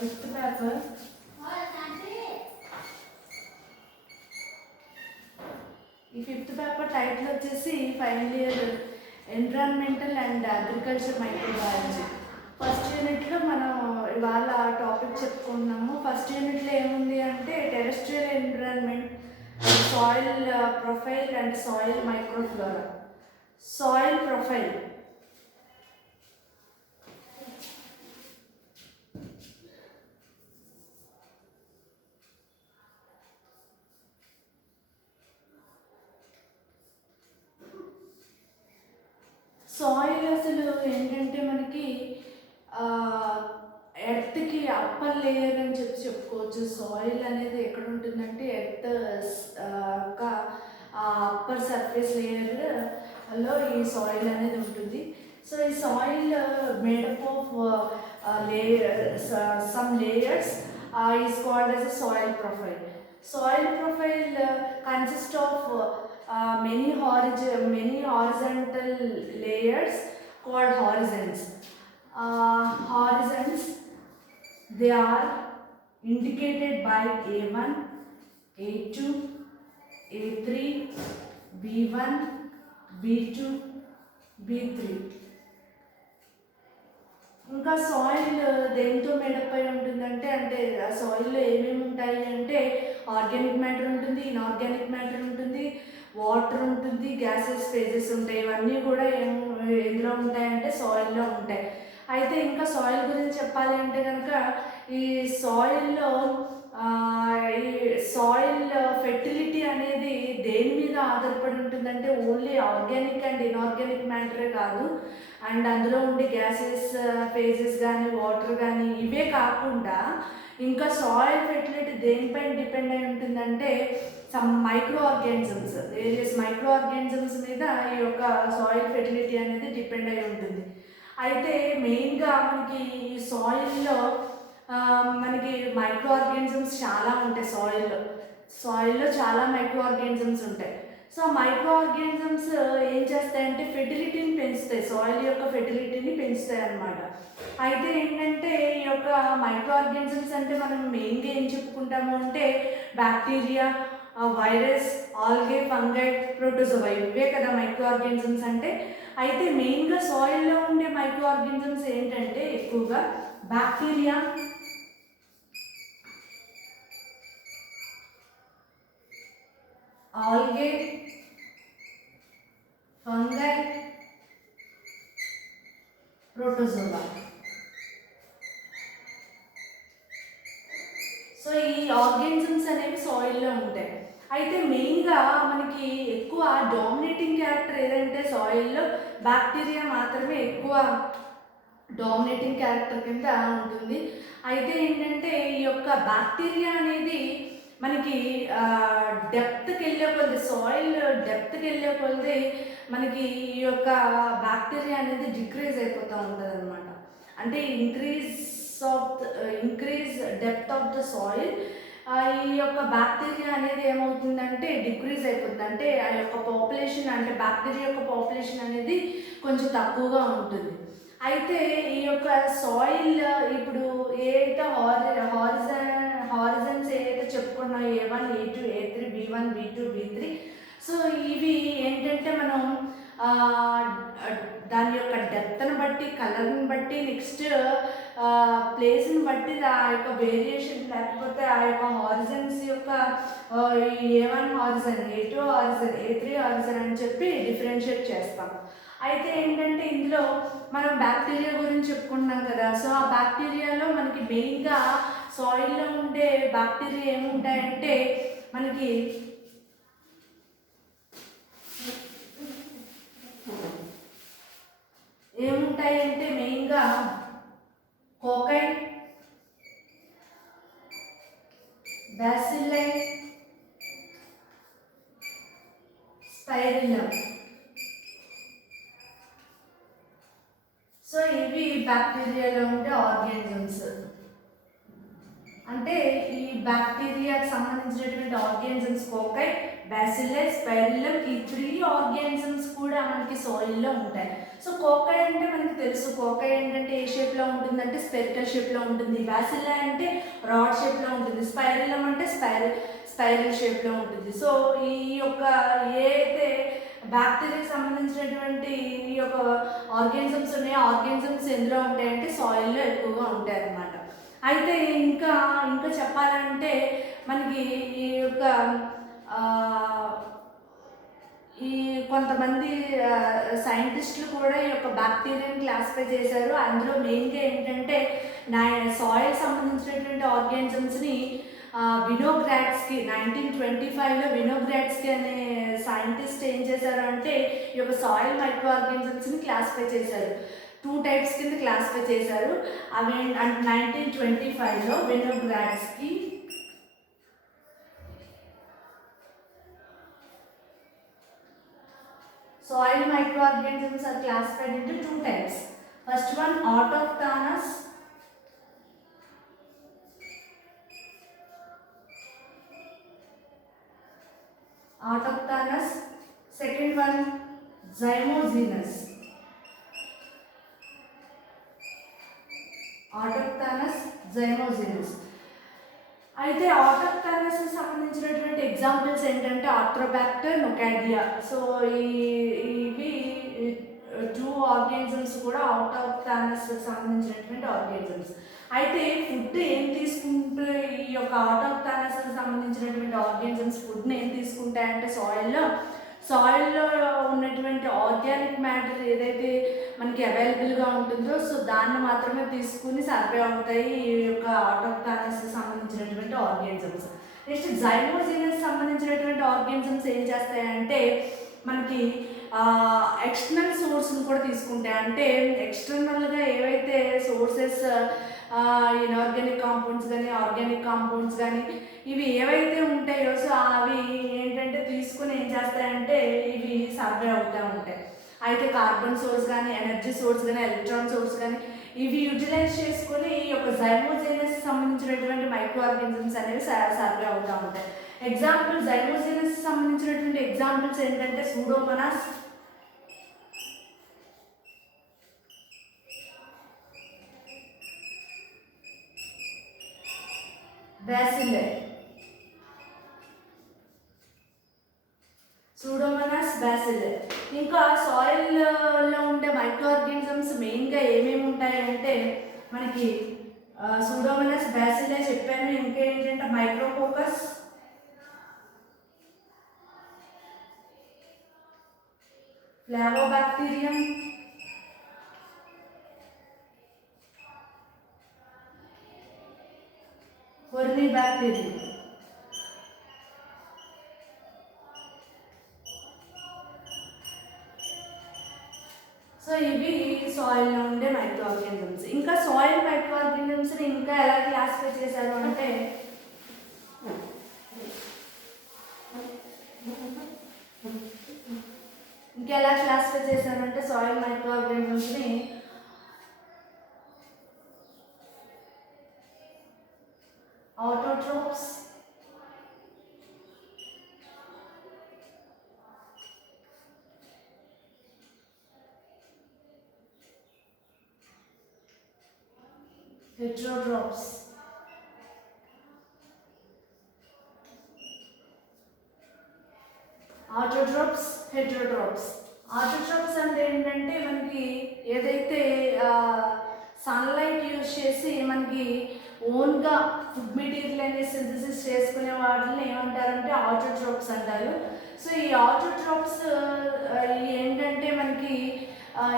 Fifth paper. ఈ fifth paper title వచ్చేసి final year environmental and agriculture microbiology. First యూనిట్లో మనం ఇవాళ టాపిక్ చెప్పుకుంటున్నాము. ఫస్ట్ యూనిట్లో ఏముంది అంటే terrestrial environment, soil profile and soil microflora. Soil profile soil అసలు ఏంటంటే మనకి ఎర్త్కి అప్పర్ లేయర్ అని చెప్పుకోవచ్చు. సాయిల్ అనేది ఎక్కడ ఉంటుందంటే ఎర్త్ యొక్క అప్పర్ సర్ఫేస్ లేయర్లో ఈ సాయిల్ అనేది ఉంటుంది. సో ఈ soil made up of some layers is called as a soil profile. Soil profile consists of many horizontal layers called horizons. Horizons, they are indicated by A1, A2, A3, B1, B2, B3. ఇంకా soil దేంతో made up అయి ఉంటుందంటే అంటే ఆ సాయిల్లో ఏమేమి ఉంటాయి అంటే organic matter ఉంటుంది, ఇన్ఆర్గానిక్ మ్యాటర్ ఉంటుంది, వాటర్ ఉంటుంది, గ్యాసెస్ ఫేజెస్ ఉంటాయి. ఇవన్నీ కూడా ఎందులో ఉంటాయంటే సాయిల్లో ఉంటాయి. అయితే ఇంకా సాయిల్ గురించి చెప్పాలి అంటే కనుక ఈ సాయిల్లో ఈ సాయిల్ ఫెర్టిలిటీ అనేది దేని మీద ఆధారపడి ఉంటుందంటే ఓన్లీ ఆర్గానిక్ అండ్ ఇన్ఆర్గానిక్ మ్యాటరే కాదు, అండ్ అందులో ఉండే గ్యాసెస్ ఫేజెస్ కానీ వాటర్ కానీ ఇవే కాకుండా ఇంకా సాయిల్ ఫెర్టిలిటీ దేనిపైన డిపెండ్ అయి ఉంటుందంటే some micro organisms, various micro organisms మీద ఈ యొక్క సాయిల్ ఫెర్టిలిటీ అనేది డిపెండ్ అయి ఉంటుంది. అయితే మెయిన్గా మనకి ఈ సాయిల్లో మనకి మైక్రో ఆర్గానిజమ్స్ చాలా ఉంటాయి. సాయిల్లో చాలా మైక్రో ఆర్గానిజమ్స్ ఉంటాయి. సో మైక్రో ఆర్గానిజమ్స్ ఏం చేస్తాయంటే ఫెర్టిలిటీని పెంచుతాయి, సాయిల్ యొక్క ఫెర్టిలిటీని పెంచుతాయి అన్నమాట. అయితే ఏంటంటే ఈ యొక్క మైక్రో ఆర్గానిజమ్స్ అంటే మనం మెయిన్గా ఏం చెప్పుకుంటాము అంటే bacteria, virus, algae, fungi, protozoa, ఇవే కదా మైక్రో ఆర్గానిజమ్స్ అంటే. అయితే మెయిన్గా సాయిల్లో ఉండే మైక్రో ఆర్గానిజమ్స్ ఏంటంటే ఎక్కువగా bacteria, algae, fungi, protozoa. So ఈ ఆర్గానిజమ్స్ అనేవి సాయిల్లో ఉంటాయి. అయితే మెయిన్గా మనకి ఎక్కువ డామినేటింగ్ క్యారెక్టర్ ఏదంటే సాయిల్లో బ్యాక్టీరియా మాత్రమే ఎక్కువ డామినేటింగ్ క్యారెక్టర్ కింద ఉంటుంది. అయితే ఏంటంటే ఈ యొక్క బ్యాక్టీరియా అనేది మనకి డెప్త్కి వెళ్ళే కొలది, సాయిల్ డెప్త్కి వెళ్ళే కొలది మనకి ఈ యొక్క బ్యాక్టీరియా అనేది డిక్రీజ్ అయిపోతూ ఉంటుంది అనమాట. అంటే increase depth of the soil ఈ యొక్క బ్యాక్టీరియా అనేది ఏమవుతుందంటే డిక్రీజ్ అయిపోతుంది. అంటే ఆ యొక్క పాపులేషన్ అంటే బ్యాక్టీరియా యొక్క పాపులేషన్ అనేది కొంచెం తక్కువగా ఉంటుంది. అయితే ఈ యొక్క సాయిల్ ఇప్పుడు ఏదైతే హారిజన్స్ ఏదైతే చెప్పుకున్నాం A1, A2, A3, B1, B2, B3, so ఇవి ఏంటంటే మనం దాని యొక్క డెప్త్ని బట్టి, కలర్ని బట్టి, నెక్స్ట్ ప్లేస్ని బట్టి ఆ యొక్క వేరియేషన్ లేకపోతే ఆ యొక్క హారిజన్స్ యొక్క A1 horizon, A2 horizon, A3 horizon అని చెప్పి డిఫరెన్షియేట్ చేస్తాం. అయితే ఏంటంటే ఇందులో మనం బ్యాక్టీరియా గురించి చెప్పుకుంటున్నాం కదా. సో ఆ బ్యాక్టీరియాలో మనకి మెయిన్గా సాయిల్లో ఉండే బ్యాక్టీరియా ఏముంటాయంటే మనకి ఏముంటాయంటే మెయిన్గా కోకై, బ్యాసిల్లై, స్పైరిలం. సో ఇవి బ్యాక్టీరియాలో ఉండే ఆర్గానిజమ్స్. అంటే ఈ బ్యాక్టీరియాకి సంబంధించినటువంటి ఆర్గానిజమ్స్ కోకై, బ్యాసిల్లై, స్పైరిలం, ఈ 3 ఆర్గానిజమ్స్ కూడా మనకి సాయిల్లో ఉంటాయి. సో కోకై అంటే మనకి తెలుసు, కోకై ఏంటంటే ఏ షేప్లో ఉంటుందంటే స్పెరికల్ షేప్లో ఉంటుంది. బ్యాసిల్లై అంటే రాడ్ షేప్లో ఉంటుంది. స్పైరిలం అంటే స్పైరల్ షేప్లో ఉంటుంది. సో ఈ యొక్క ఏ అయితే బ్యాక్టీరియాకి సంబంధించినటువంటి ఈ యొక్క ఆర్గానిజమ్స్ ఉన్నాయో, ఆర్గానిజమ్స్ ఎందులో ఉంటాయంటే సాయిల్లో ఎక్కువగా ఉంటాయి అన్నమాట. అయితే ఇంకా ఇంకా చెప్పాలంటే మనకి ఈ యొక్క ఈ కొంతమంది సైంటిస్టులు కూడా ఈ యొక్క బ్యాక్టీరియాని క్లాసిఫై చేశారు. అందులో మెయిన్గా ఏంటంటే సాయిల్ సంబంధించినటువంటి ఆర్గానిజమ్స్ని వినోగ్రాడ్స్కి 1925లో వినోగ్రాడ్స్కి అనే సైంటిస్ట్ ఏం చేశారు అంటే ఈ యొక్క సాయిల్ మైక్రో ఆర్గానిజమ్స్ని క్లాసిఫై చేశారు. 2 టైప్స్ కింద క్లాసిఫై చేశారు. అవి 1925లో వినోగ్రాడ్స్కి soil microorganisms are classified into 2 types. First one, autochthonous. Second one, zymogenous. అయితే ఆటోక్థానస్ సంబంధించినటువంటి ఎగ్జాంపుల్స్ ఏంటంటే ఆర్థ్రోబ్యాక్టర్, నొకాడియా. సో ఇవి 2 ఆర్గానిజమ్స్ కూడా ఆటోక్థానస్ సంబంధించినటువంటి ఆర్గానిజమ్స్. అయితే ఫుడ్ ఏం తీసుకుంటే ఈ యొక్క ఆటోక్థానస్ సంబంధించినటువంటి ఆర్గానిజమ్స్ ఫుడ్ని ఏం తీసుకుంటాయంటే సాయిల్లో ఉన్నటువంటి ఆర్గానిక్ మ్యాటర్ ఏదైతే మనకి అవైలబుల్గా ఉంటుందో సో దాన్ని మాత్రమే తీసుకుని సర్వే అవుతాయి ఈ యొక్క ఆటోక్థానస్ సంబంధించినటువంటి ఆర్గానిజమ్స్. నెక్స్ట్ జైమోజీనస్ సంబంధించినటువంటి ఆర్గానిజమ్స్ ఏం చేస్తాయంటే మనకి ఎక్స్టర్నల్ సోర్స్ని కూడా తీసుకుంటాయి. అంటే ఎక్స్టర్నల్గా ఏవైతే సోర్సెస్ ఇన్ఆర్గానిక్ కాంపౌండ్స్ కానీ ఆర్గానిక్ కాంపౌండ్స్ కానీ ఇవి ఏవైతే ఉంటాయో సో అవి ఏంటంటే తీసుకుని ఏం చేస్తాయంటే ఇవి సర్వే అవుతూ ఉంటాయి. అయితే కార్బన్ సోర్స్ కానీ ఎనర్జీ సోర్స్ కానీ ఎలక్ట్రాన్ సోర్స్ కానీ ఇవి యూటిలైజ్ చేసుకుని ఈ యొక్క జైమోజీనస్ సంబంధించినటువంటి మైక్రో ఆర్గానిజమ్స్ అనేవి సర్వే అవుతూ ఉంటాయి. ఎగ్జాంపుల్ జైమోజీనస్ సంబంధించినటువంటి ఎగ్జాంపుల్స్ ఏంటంటే సూడోమోనాస్, బ్యాసిల్లై. సూడోమోనాస్, బ్యాసిల్లై. ఇంకా సాయిల్లో ఉండే మైక్రో ఆర్గానిజమ్స్ మెయిన్గా ఏమేమి ఉంటాయంటే మనకి సూడోమోనాస్, బ్యాసిల్లై చెప్పాను. ఇంకా ఏంటంటే మైక్రోకోకస్, ఫ్లావోబాక్టీరియం, కొర్నిబాక్టీరియం. సో ఇవి సాయిల్లో ఉండే మైక్రో ఆర్గానిజమ్స్. ఇంకా సాయిల్ మైక్రో ఆర్గానిజమ్స్ని ఇంకా ఎలా క్లాసిఫై చేశారు అంటే సాయిల్ మైక్రో ఆర్గానిజమ్స్ని autotrophs, heterotrophs. Autotrophs, heterotrophs. Autotrophs అంటే ఏంటంటే మనకి ఏదైతే సన్లైట్ యూజ్ చేసి మనకి ఓన్గా ఫుడ్ మెటీరియల్ అనేది సింథసిస్ చేసుకునే వాటిని ఏమంటారంటే ఆటోట్రోప్స్ అంటారు. సో ఈ ఆటోట్రోప్స్ ఏంటంటే మనకి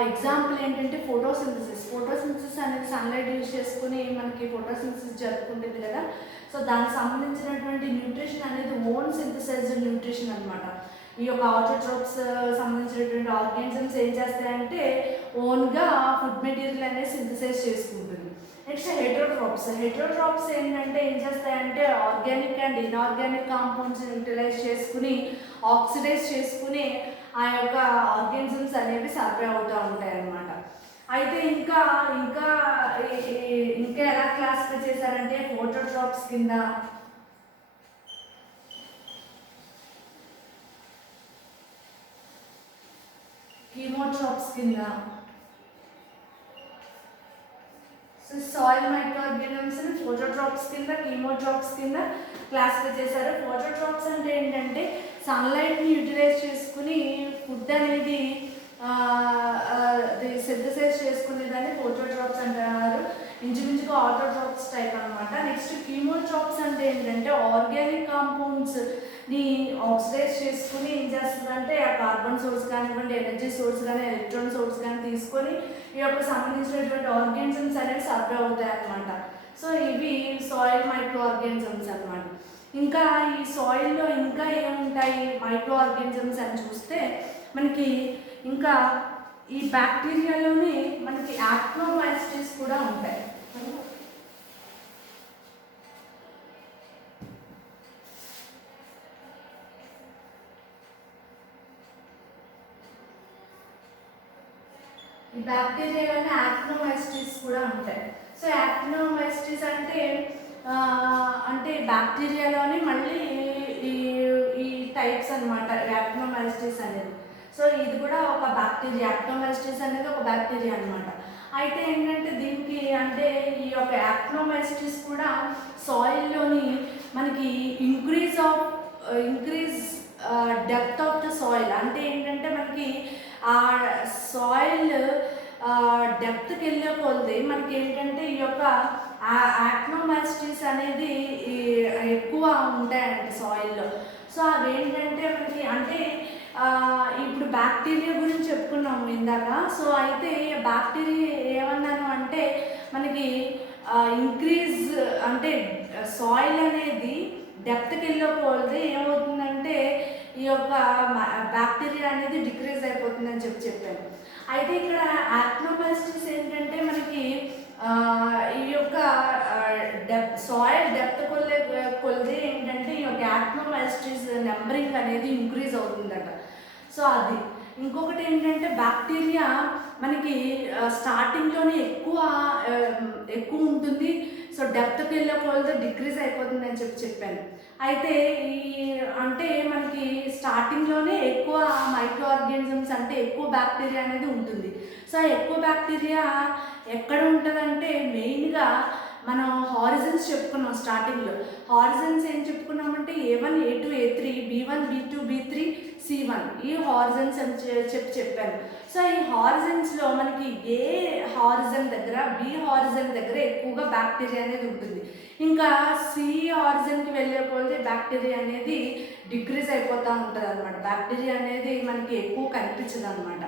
ఎగ్జాంపుల్ ఏంటంటే ఫోటోసింథసిస్ అనేది సన్లైట్ యూజ్ చేసుకుని మనకి ఫోటోసింథసిస్ జరుపుకుంటుంది కదా. సో దానికి సంబంధించినటువంటి న్యూట్రిషన్ అనేది ఓన్ సింథసైజ్డ్ న్యూట్రిషన్ అనమాట. ఈ యొక్క ఆటోట్రోప్స్ సంబంధించినటువంటి ఆర్గానిజమ్స్ ఏం చేస్తాయంటే ఓన్గా ఫుడ్ మెటీరియల్ అనేది సింథసైజ్ చేసుకుంటుంది. నెక్స్ట్ హెటెరోట్రోప్స్ ఏంటంటే ఏం చేస్తాయంటే organic and inorganic compounds utilize చేసుకుని ఆక్సిడైజ్ చేసుకుని ఆ యొక్క ఆర్గానిజమ్స్ అనేవి సర్వే అవుతూ ఉంటాయి అన్నమాట. అయితే ఇంకా ఇంకా ఇంకా ఎలా క్లాసిఫై చేశారంటే ఫోటోట్రాప్స్ కింద, కీమోట్రాప్స్ కింద, సాయిల్ మైక్రో ఆర్గానిజమ్స్ని ఫోటోట్రాప్స్ కింద, కీమోట్రాప్స్ కింద క్లాసిఫై చేశారు. ఫోటోట్రాప్స్ అంటే ఏంటంటే సన్లైట్ని యూటిలైజ్ చేసుకుని ఫుడ్ అనేది సింథసైజ్ చేసుకునేదాన్ని ఫోటోట్రాప్స్ అంటారు. ఇంచుమించుగా ఆటోట్రాప్స్ టైప్ అనమాట. నెక్స్ట్ కీమోట్రాప్స్ అంటే ఏంటంటే ఆర్గానిక్ కాంపౌండ్స్ని ఆక్సిడైజ్ చేసుకుని ఏం చేస్తుందంటే ఆ కార్బన్ సోర్స్ కానివ్వండి, ఎనర్జీ సోర్స్ కానీ, ఎలక్ట్రాన్ సోర్స్ కానీ తీసుకొని ఈ యొక్క సంబంధించినటువంటి ఆర్గానిజమ్స్ అనేవి సర్వే అవుతాయి అన్నమాట. సో ఇవి సాయిల్ మైక్రో ఆర్గానిజమ్స్ అనమాట. ఇంకా ఈ సాయిల్లో ఇంకా ఏముంటాయి మైక్రో ఆర్గానిజమ్స్ అని చూస్తే మనకి ఇంకా ఈ బ్యాక్టీరియాలోనే మనకి యాక్టినోమైసిటీస్ కూడా ఉంటాయి. ఈ బ్యాక్టీరియాలోనే యాక్టినోమైసిటీస్ కూడా ఉంటాయి. సో యాక్టినోమైసిటీస్ అంటే అంటే బ్యాక్టీరియాలోని మళ్ళీ ఈ ఈ టైప్స్ అనమాట యాక్టినోమైసిటీస్ అనేది. సో ఇది కూడా ఒక బ్యాక్టీరియా, యాక్టినోమైసిటీస్ అనేది ఒక బ్యాక్టీరియా అనమాట. అయితే ఏంటంటే దీనికి అంటే ఈ యొక్క యాక్టినోమైసిటీస్ కూడా సాయిల్లోని మనకి increase depth of the soil అంటే ఏంటంటే మనకి ఆ సాయిల్ డెప్త్కి వెళ్ళే కొలది మనకి ఏంటంటే ఈ యొక్క యాక్టినోమైసిటీస్ అనేది ఎక్కువ ఉంటాయండి సాయిల్లో. సో అవేంటంటే మనకి అంటే ఇప్పుడు బ్యాక్టీరియా గురించి చెప్పుకున్నాము ఇందాక. సో అయితే బ్యాక్టీరియా ఏమన్నాను అంటే మనకి ఇంక్రీజ్ అంటే సాయిల్ అనేది డెప్త్కి వెళ్ళకపోతే ఏమవుతుందంటే ఈ యొక్క బ్యాక్టీరియా అనేది డిక్రీజ్ అయిపోతుందని చెప్పాను. అయితే ఇక్కడ యాక్టినోమైసిటీస్ ఏంటంటే మనకి ఈ యొక్క సాయిల్ డెప్త్ కొలిది ఏంటంటే ఈ యొక్క యాక్టినోమైసిటీస్ నెంబరింగ్ అనేది ఇంక్రీజ్ అవుతుందట. సో అది ఇంకొకటి ఏంటంటే బ్యాక్టీరియా మనకి స్టార్టింగ్లోనే ఎక్కువ ఉంటుంది. సో డెప్త్కి వెళ్ళే కొలది డిక్రీజ్ అయిపోతుంది అని చెప్పాను. అయితే ఈ అంటే మనకి స్టార్టింగ్లోనే ఎక్కువ మైక్రో ఆర్గానిజమ్స్ అంటే ఎక్కువ బ్యాక్టీరియా అనేది ఉంటుంది. సో ఎక్కువ బ్యాక్టీరియా ఎక్కడ ఉంటుందంటే మెయిన్గా మనం హారిజన్స్ చెప్పుకున్నాం స్టార్టింగ్లో. హారిజన్స్ ఏం చెప్పుకున్నామంటే A1, A2, A3, B1, B2, B3, C1 ఈ హారిజన్స్ అని చెప్పాను. సో ఈ హారిజన్స్లో మనకి ఏ హారిజన్ దగ్గర, బి హారిజన్ దగ్గర ఎక్కువగా బ్యాక్టీరియా అనేది ఉంటుంది. ఇంకా సి హారిజన్కి వెళ్ళే కొలది బ్యాక్టీరియా అనేది డిక్రీజ్ అయిపోతూ ఉంటుంది అనమాట. బ్యాక్టీరియా అనేది మనకి ఎక్కువ కనిపించదు అనమాట.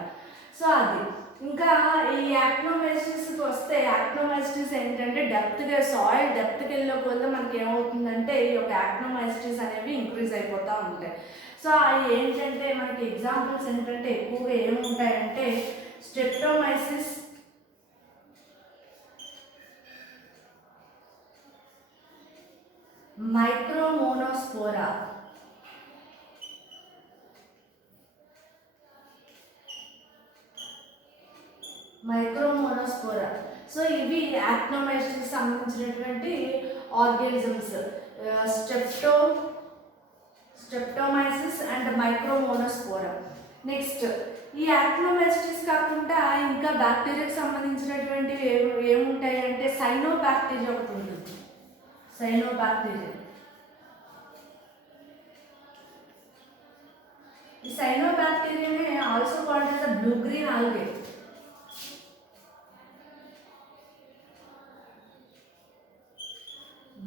సో అది ఇంకా ఈ యాక్టినోమైసిటీస్కి వస్తే యాక్టినోమైసిటీస్ ఏంటంటే సాయిల్ డెప్త్కి వెళ్ళే కొలది మనకి ఏమవుతుందంటే ఈ యొక్క యాక్టినోమైసిటీస్ అనేవి ఇంక్రీజ్ అయిపోతూ ఉంటాయి. సో అవి ఏంటంటే మనకి ఎగ్జాంపుల్స్ ఏంటంటే ఎక్కువగా ఏముంటాయంటే స్ట్రెప్టోమైసిస్, మైక్రోమోనోస్పోరా, సో ఇవి యాక్టినోమైసిటీస్కి సంబంధించినటువంటి ఆర్గానిజమ్స్. స్ట్రెప్టోమైసిస్ అండ్ మైక్రోమోనోస్పోరా. నెక్స్ట్ ఈ యాక్టినోమైసిటీస్ కాకుండా ఇంకా బ్యాక్టీరియాకి సంబంధించినటువంటివి ఏముంటాయి అంటే సైనోబాక్టీరియా ఒకటి ఉంటుంది. సైనోబాక్టీరియా, ఈ సైనోబాక్టీరియానే also called as the blue green algae.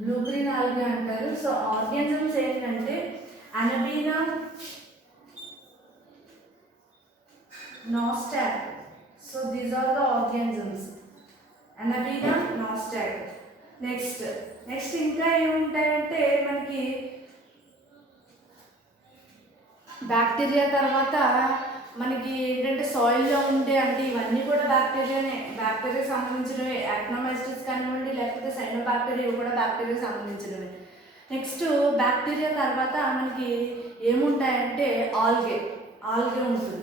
Blue green algae అంటారు. సో ఆర్గానిజమ్స్ ఏంటంటే Anabaena, Nostoc. So these are the organisms, Anabaena, Nostoc. Next ఇంకా ఏముంటాయంటే మనకి బ్యాక్టీరియా తర్వాత మనకి ఏంటంటే సాయిల్లో ఉండే అంటే ఇవన్నీ కూడా బ్యాక్టీరియాకి సంబంధించినవి. యాక్టినోమైసిటీస్ కానివ్వండి లేకపోతే సైనోబాక్టీరియా ఇవి కూడా బ్యాక్టీరియాకి సంబంధించినవి. నెక్స్ట్ బ్యాక్టీరియా తర్వాత మనకి ఏముంటాయంటే ఆల్గే ఉంటుంది.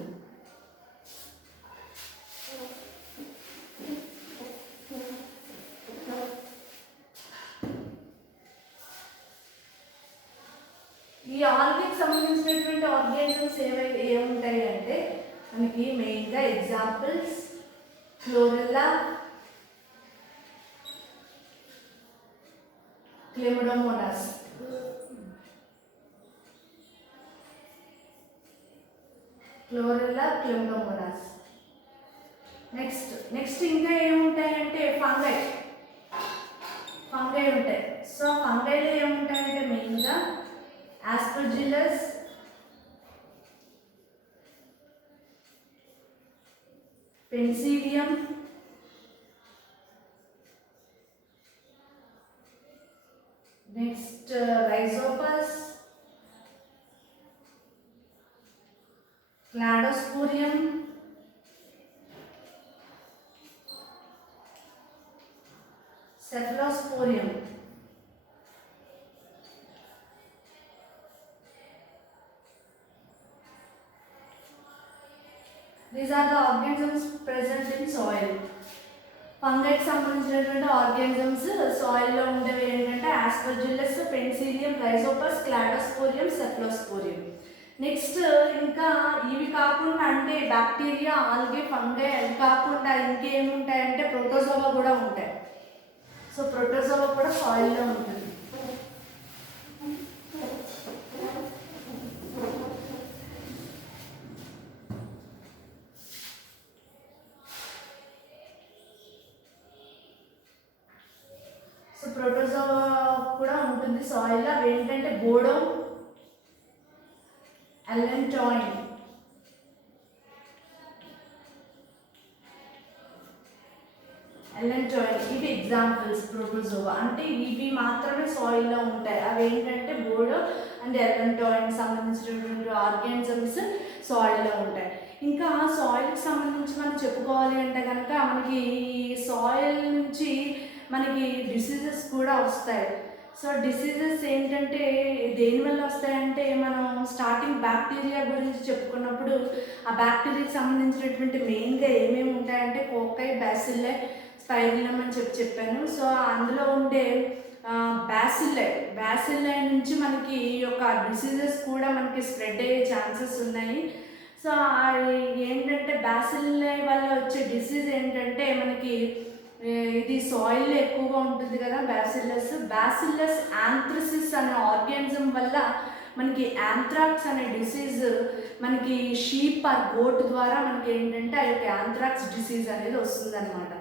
మనకి మెయిన్గా examples Chlorella, Chlamydomonas. Chlorella, Chlamydomonas. Next ఇంకా ఏముంటాయంటే ఫంగై ఉంటాయి. సో ఫంగైలో ఏముంటాయంటే మెయిన్గా Aspergillus, Penicillium, next Rhizopus, Cladosporium, Cephalosporium. These are the organisms present in soil. ఫంగైకి సంబంధించినటువంటి ఆర్గానిజమ్స్ సాయిల్లో ఉండేవి ఏంటంటే Aspergillus, Penicillium, Rhizopus, Cladosporium, Cephalosporium. Next ఇంకా ఇవి కాకుండా అంటే బ్యాక్టీరియా, ఆల్గే, ఫంగై అవి కాకుండా ఇంకేముంటాయంటే ప్రోటోజోవా కూడా ఉంటాయి. సో ప్రోటోజోవా కూడా సాయిల్లో ఉంటుంది. సో ప్రోటోజోవా కూడా ఉంటుంది సాయిల్లో. అవి ఏంటంటే బోడో, అలెంటాయిన్, ఇవి ఎగ్జాంపుల్స్ ప్రోటోజోవా. అంటే ఇవి మాత్రమే సాయిల్లో ఉంటాయి. అవి ఏంటంటే బోడో అండ్ అలెంటాయిన్ సంబంధించినటువంటి ఆర్గానిజమ్స్ సాయిల్లో ఉంటాయి. ఇంకా సాయిల్కి సంబంధించి మనం చెప్పుకోవాలి అంటే కనుక మనకి ఈ సాయిల్ నుంచి మనకి డిసీజెస్ కూడా వస్తాయి. సో డిసీజెస్ ఏంటంటే దేనివల్ల వస్తాయంటే మనం స్టార్టింగ్ బ్యాక్టీరియా గురించి చెప్పుకున్నప్పుడు ఆ బ్యాక్టీరియాకి సంబంధించినటువంటి మెయిన్గా ఏమేమి ఉంటాయంటే కోకై, బ్యాసిల్లై, స్పైరిలం అని చెప్పాను. సో అందులో ఉండే బ్యాసిల్లై నుంచి మనకి ఈ యొక్క డిసీజెస్ కూడా మనకి స్ప్రెడ్ అయ్యే ఛాన్సెస్ ఉన్నాయి. సో ఏంటంటే బ్యాసిల్లై వల్ల వచ్చే డిసీజ్ ఏంటంటే మనకి ఇది సాయిల్లో ఎక్కువగా ఉంటుంది కదా బ్యాసిల్లస్ యాంథ్రసిస్ అనే ఆర్గానిజం వల్ల మనకి యాంథ్రాక్స్ అనే డిసీజ్ మనకి షీప్ ఆర్ గోట్ ద్వారా మనకి ఏంటంటే ఆ యొక్క యాంథ్రాక్స్ డిసీజ్ అనేది వస్తుందన్నమాట.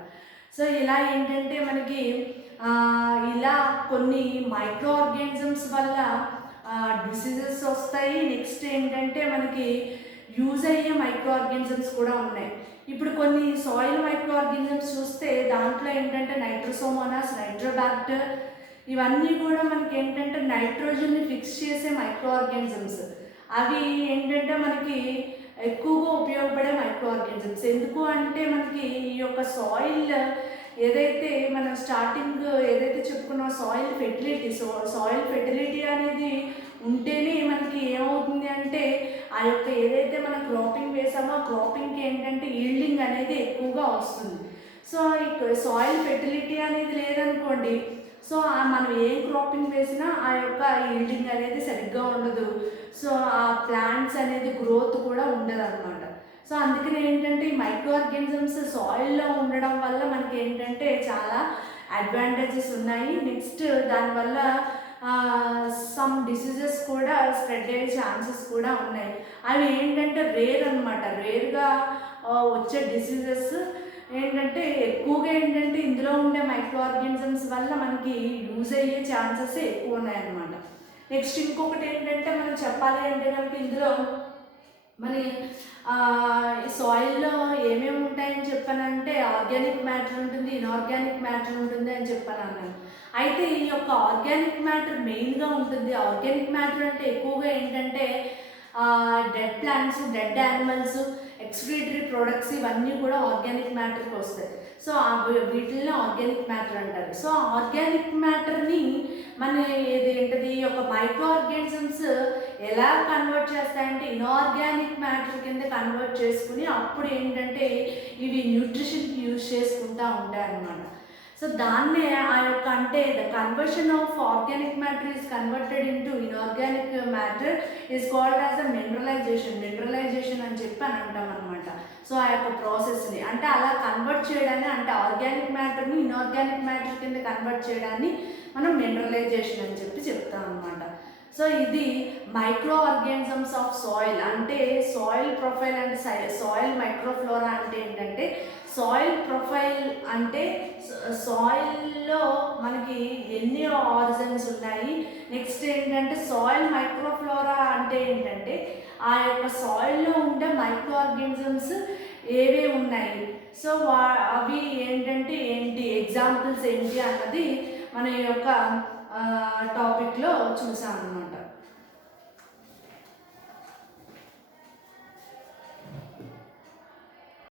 సో ఇలా ఏంటంటే మనకి ఇలా కొన్ని మైక్రో ఆర్గానిజమ్స్ వల్ల డిసీజెస్ వస్తాయి. నెక్స్ట్ ఏంటంటే మనకి యూజ్ అయ్యే మైక్రో ఆర్గానిజమ్స్ కూడా ఉన్నాయి. ఇప్పుడు కొన్ని సాయిల్ మైక్రో ఆర్గానిజమ్స్ చూస్తే దాంట్లో ఏంటంటే నైట్రోసోమోనాస్, నైట్రోబాక్టర్ ఇవన్నీ కూడా మనకి ఏంటంటే నైట్రోజన్ని ఫిక్స్ చేసే మైక్రో ఆర్గానిజమ్స్. అవి ఏంటంటే మనకి ఎక్కువగా ఉపయోగపడే మైక్రో ఆర్గానిజమ్స్. ఎందుకు అంటే మనకి ఈ యొక్క సాయిల్ ఏదైతే మనం స్టార్టింగ్ ఏదైతే చెప్పుకున్నా సాయిల్ ఫెర్టిలిటీ అనేది ఉంటేనే మనకి ఏమవుతుంది అంటే ఆ యొక్క ఏదైతే మనం క్రాపింగ్ వేసామో ఆ క్రాపింగ్కి ఏంటంటే ఈల్డింగ్ అనేది ఎక్కువగా వస్తుంది. సో ఈ సాయిల్ ఫెర్టిలిటీ అనేది లేదనుకోండి, సో మనం ఏం క్రాపింగ్ వేసినా ఆ యొక్క ఈల్డింగ్ అనేది సరిగ్గా ఉండదు. సో ఆ ప్లాంట్స్ అనేది గ్రోత్ కూడా ఉండదు అనమాట. సో అందుకని ఏంటంటే ఈ మైక్రో ఆర్గానిజమ్స్ సాయిల్లో ఉండడం వల్ల మనకి ఏంటంటే చాలా అడ్వాంటేజెస్ ఉన్నాయి. నెక్స్ట్ దానివల్ల సమ్ డిసీజెస్ కూడా స్ప్రెడ్ అయ్యే ఛాన్సెస్ కూడా ఉన్నాయి. అవి ఏంటంటే రేర్గా వచ్చే డిసీజెస్ ఏంటంటే ఎక్కువగా ఏంటంటే ఇందులో ఉండే మైక్రో ఆర్గానిజమ్స్ వల్ల మనకి యూజ్ అయ్యే ఛాన్సెస్ ఎక్కువ ఉన్నాయన్నమాట. నెక్స్ట్ ఇంకొకటి ఏంటంటే మనం చెప్పాలి అంటే కనుక ఇందులో మన సాయిల్లో ఏమేమి ఉంటాయని చెప్పానంటే ఆర్గానిక్ మ్యాటర్ ఉంటుంది, ఇన్ఆర్గానిక్ మ్యాటర్ ఉంటుంది అని చెప్పాను అన్నాను. అయితే ఈ యొక్క ఆర్గానిక్ మ్యాటర్ మెయిన్గా ఉంటుంది. ఆర్గానిక్ మ్యాటర్ అంటే ఎక్కువగా ఏంటంటే dead plants, dead animals, excretory products ఇవన్నీ కూడా ఆర్గానిక్ మ్యాటర్కి వస్తాయి. సో వీటిల్లో ఆర్గానిక్ మ్యాటర్ అంటారు. సో ఆర్గానిక్ మ్యాటర్ని మన ఏంటది ఈ యొక్క మైక్రో ఆర్గానిజమ్స్ ఎలా కన్వర్ట్ చేస్తాయంటే ఇన్ఆర్గానిక్ మ్యాటర్ కింద కన్వర్ట్ చేసుకుని అప్పుడు ఏంటంటే ఇవి న్యూట్రిషన్కి యూజ్ చేసుకుంటూ ఉంటాయి అన్నమాట. సో దాన్నే ఆ యొక్క అంటే the conversion of organic matter is converted into inorganic matter is called as a mineralization అని చెప్పి అని అంటాం అనమాట. సో ఆ యొక్క ప్రాసెస్ని అంటే అలా కన్వర్ట్ చేయడాన్ని, అంటే ఆర్గానిక్ మ్యాటర్ని ఇన్ఆర్గానిక్ మ్యాటర్ కింద కన్వర్ట్ చేయడాన్ని మనం మినరలైజేషన్ అని చెప్తాం అనమాట. సో ఇది మైక్రో ఆర్గానిజమ్స్ ఆఫ్ సాయిల్, అంటే సాయిల్ ప్రొఫైల్ అంటే సాయిల్ మైక్రోఫ్లోరా అంటే ఏంటంటే, సాయిల్ ప్రొఫైల్ అంటే సాయిల్లో మనకి ఎన్ని ఆర్గన్స్ ఉన్నాయి. నెక్స్ట్ ఏంటంటే సాయిల్ మైక్రోఫ్లోరా అంటే ఏంటంటే ఆ యొక్క సాయిల్లో ఉండే మైక్రో ఆర్గానిజమ్స్ ఏవే ఉన్నాయి, సో అవి ఏంటంటే ఏంటి, ఎగ్జాంపుల్స్ ఏంటి అన్నది మన యొక్క టాపిక్లో చూసాం అన్నమాట.